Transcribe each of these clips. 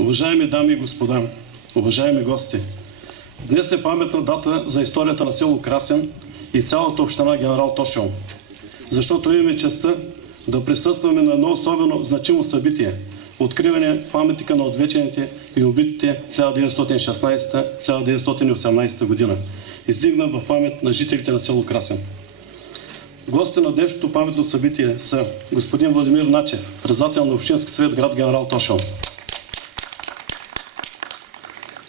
Уважаеми дами и господа, уважаеми гости, днес е паметна дата за историята на село Красен и цялата община Генерал Тошево, защото имаме честта да присъстваме на едно особено значимо събитие – откриване паметника на отвлечените и убитите 1916-1918 година, издигнат в памет на жителите на село Красен. Гости на днешното паметно събитие са господин Владимир Начев, председател на Общински съвет град Генерал Тошево,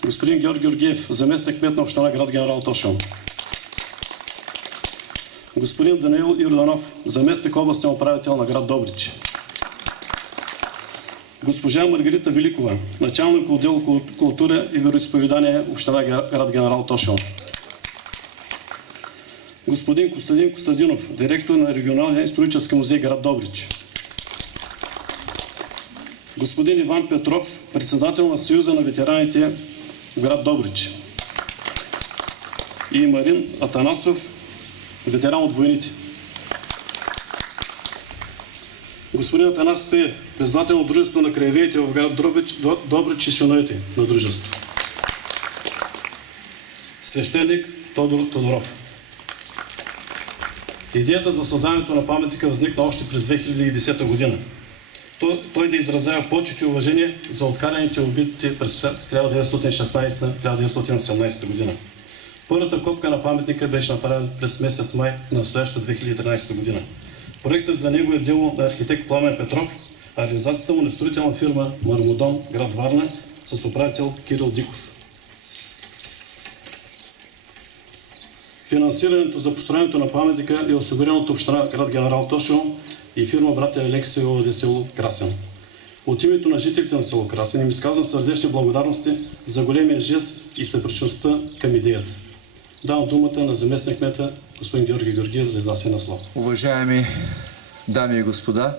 господин Георги Георгиев, заместник кмет на община град Генерал Тошево, господин Даниил Йорданов, заместник областен управител на град Добрич, госпожа Маргарита Великова, началник отдел култура и вероизповедание община град Генерал Тошево, господин Костадин Костадинов, директор на регионалния исторически музей град Добрич, господин Иван Петров, председател на Съюза на ветераните в град Добрич, и Марин Атанасов, ветеран от войните. Господин Атанас Пеев, председател на дружество на краеведите в град Добрич и синовете на дружество. Свещеник Тодор Тодоров. Идеята за създаването на паметника възникна още през 2010 година. Той да изразява почет и уважение за откаляните и убитите през 1916-1918 година. Първата копка на паметника беше направена през месец май на настоящата 2013 година. Проектът за него е дело на архитект Пламен Петров, а реализацията му на строителна фирма Мармодон, град Варна, с управител Кирил Диков. Финансирането за построението на паметника е осигурено от община град Генерал Тошево и фирма братя Алексей ООД село Красен. От името на жителите на село Красен им изказвам сърдечни благодарности за големия жест и съпричността към идеята. Давам думата на заместник кмета господин Георги Георгиев за изнасяне на слово. Уважаеми дами и господа,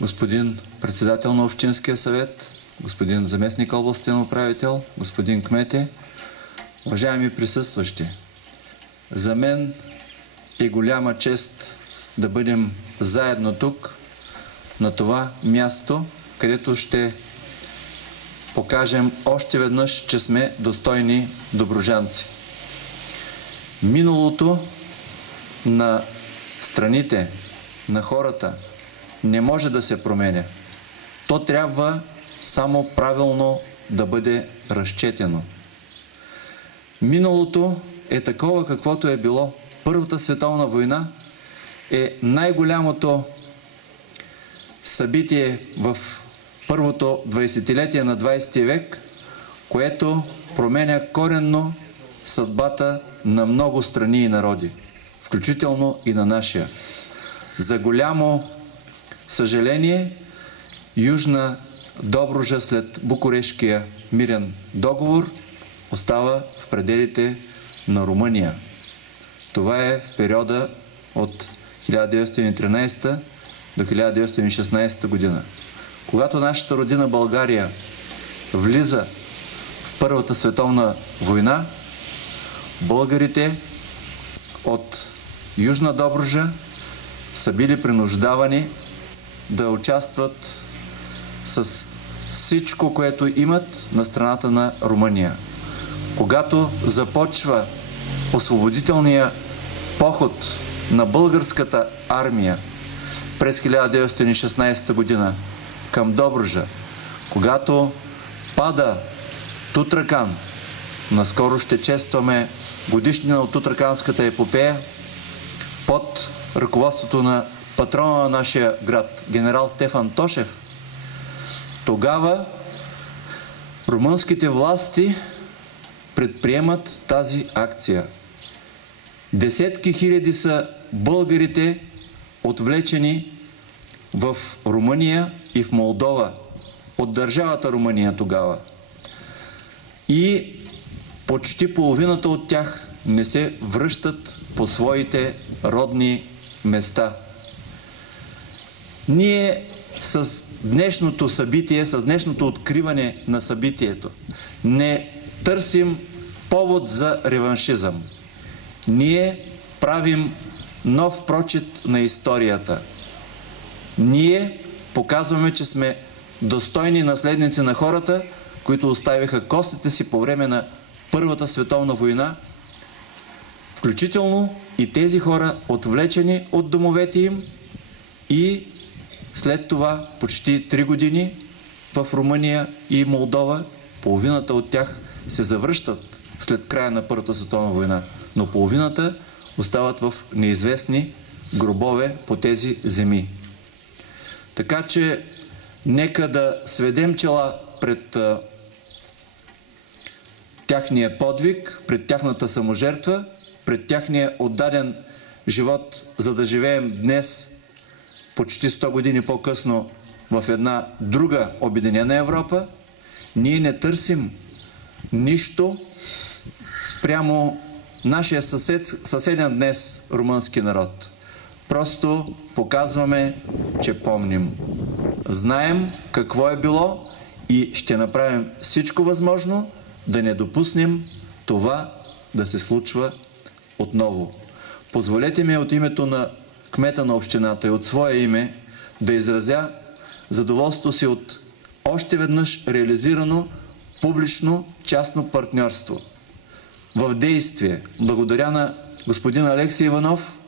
господин председател на Общинския съвет, господин заместник областен управител, господин кмете, уважаеми присъстващи, за мен е голяма чест да бъдем заедно тук, на това място, където ще покажем още веднъж, че сме достойни добруджанци. Миналото на страните, на хората не може да се променя. То трябва само правилно да бъде разчетено. Миналото е такова, каквото е било. Първата световна война е най-голямото събитие в първото 20-летие на 20 век, което променя коренно съдбата на много страни и народи, включително и на нашия. За голямо съжаление, Южна Добруджа след Букурешкия мирен договор остава в пределите на Румъния. Това е в периода от 1913 до 1916 година. Когато нашата родина България влиза в Първата световна война, българите от Южна Добруджа са били принуждавани да участват с всичко, което имат на страната на Румъния. Когато започва освободителния поход на българската армия през 1916 година към Добруджа, когато пада Тутракан, наскоро ще честваме годишнина от Тутраканската епопея, под ръководството на патрона на нашия град, генерал Стефан Тошев, тогава румънските власти предприемат тази акция. Десетки хиляди са българите, отвлечени в Румъния и в Молдова от държавата Румъния тогава. И почти половината от тях не се връщат по своите родни места. Ние с днешното събитие, с днешното откриване на събитието, не търсим повод за реваншизъм. Ние правим нов прочит на историята. Ние показваме, че сме достойни наследници на хората, които оставиха костите си по време на Първата световна война, включително и тези хора, отвлечени от домовете им и след това почти 3 години в Румъния и Молдова, половината от тях се завръщат след края на Първата световна война, но половината остават в неизвестни гробове по тези земи. Така че нека да сведем чела пред тяхния подвиг, пред тяхната саможертва, пред тяхния отдаден живот, за да живеем днес, почти 100 години по-късно, в една друга обединена Европа. Ние не търсим нищо спрямо нашия съседен днес румънски народ. Просто показваме, че помним. Знаем какво е било и ще направим всичко възможно да не допуснем това да се случва отново. Позволете ми от името на кмета на общината и от свое име да изразя задоволството си от още веднъж реализирано публично-частно партньорство в действие. Благодаря на господин Алекси Иванов,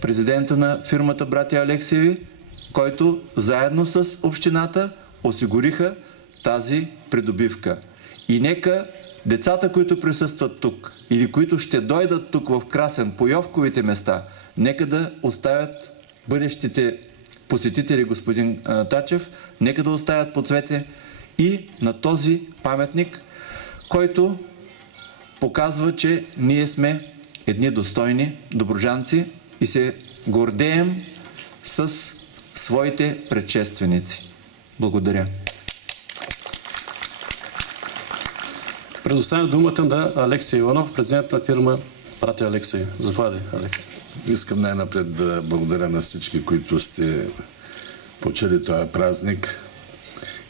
президента на фирмата Братя Алексиеви, който заедно с общината осигуриха тази придобивка. И нека децата, които присъстват тук или които ще дойдат тук в Красен по Йовковите места, нека да оставят бъдещите посетители, господин Тачев, нека да оставят по цвете и на този паметник, който показва, че ние сме едни достойни добруджанци и се гордеем с своите предшественици. Благодаря. Предоставям думата на Алекси Иванов, президент на фирма Братя Алексиеви. Заповядай, Алекси. Искам най-напред да благодаря на всички, които сте почели този празник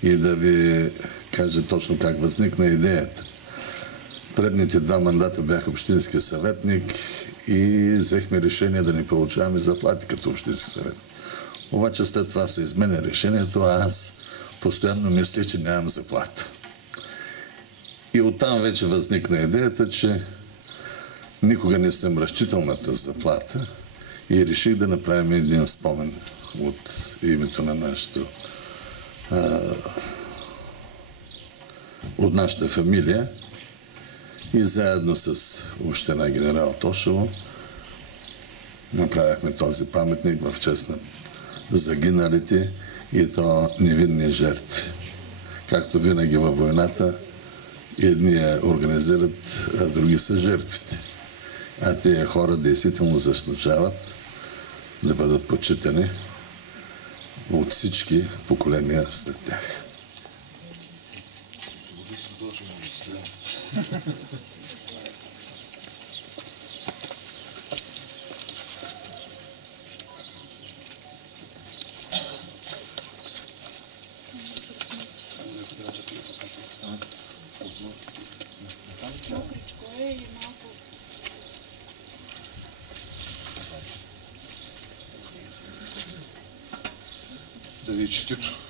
и да ви кажа точно как възникна идеята. Предните 2 мандата бях общински съветник и взехме решение да не получаваме заплати като общински съветник. Обаче след това се изменя решението, а аз постоянно мисля, че нямам заплата. И оттам вече възникна идеята, че никога не съм разчитал на тази заплата и реших да направим един спомен от името на от нашата фамилия и заедно с община Генерал Тошево направихме този паметник в чест на загиналите и то невинни жертви. Както винаги във войната, едни я организират, а други са жертвите. А тези хора действително заслужават да бъдат почитани от всички поколения след тях. Да ви е честито.